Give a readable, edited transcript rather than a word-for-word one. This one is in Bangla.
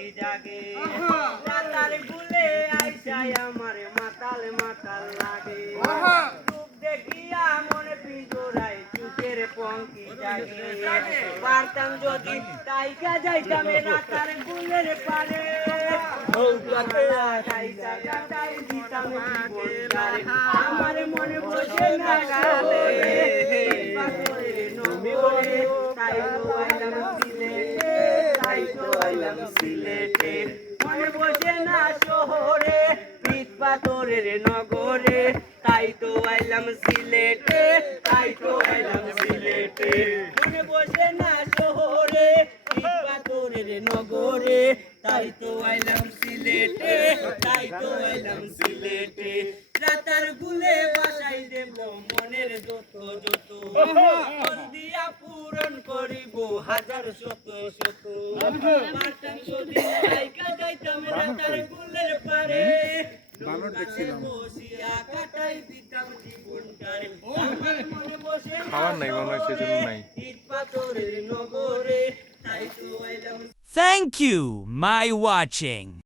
পঙ্কি জাগে রাতার গুলে আইসাই আমার মাতাল মাতাল লাগে রূপ দেখিয়া মনে পিজোরাই চুকের পঙ্কি জাগে পারতাম যদি তাইকা যাইতাম রাতার গুলের পারে কাটাই দিতাম আমার মনে বসে না গালে সিলেটে মনে বসে না শহরে পিঠ পাথরের নগরে তাই তো আইলাম সিলেটে তাই তো আইলাম সিলেটে মনে বসে না শহরে পিঠ পাথরের নগরে তাই তো আইলাম সিলেটে তাই তো আইলাম সিলেটে রাতার গুলে বাসাই দেব মনের যত যত দিয়া পূরণ করিব হাজার শত শত পারতাম যদি লাইকা যাইতাম রাতার গুলের পারে বসিয়া কাটাই দিতাম জীবনটারে আমার মনে বসে খাবার নাই মনে হয় সেজন্য নাই ইট পাথরের নগরে তাই তো আইলাম Thank you, my watching.